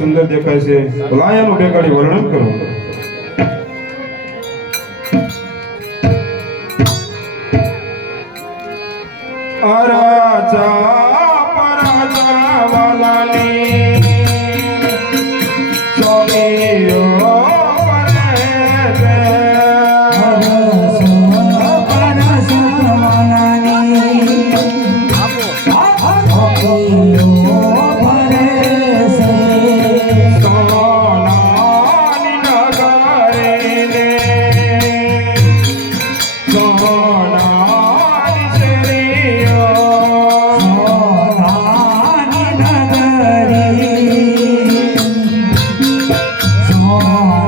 સુંદર દેખાય છે લાયાનું બે ઘડી વર્ણન કરો રાજા પરાજા વાલાની સ્વામીઓ Oh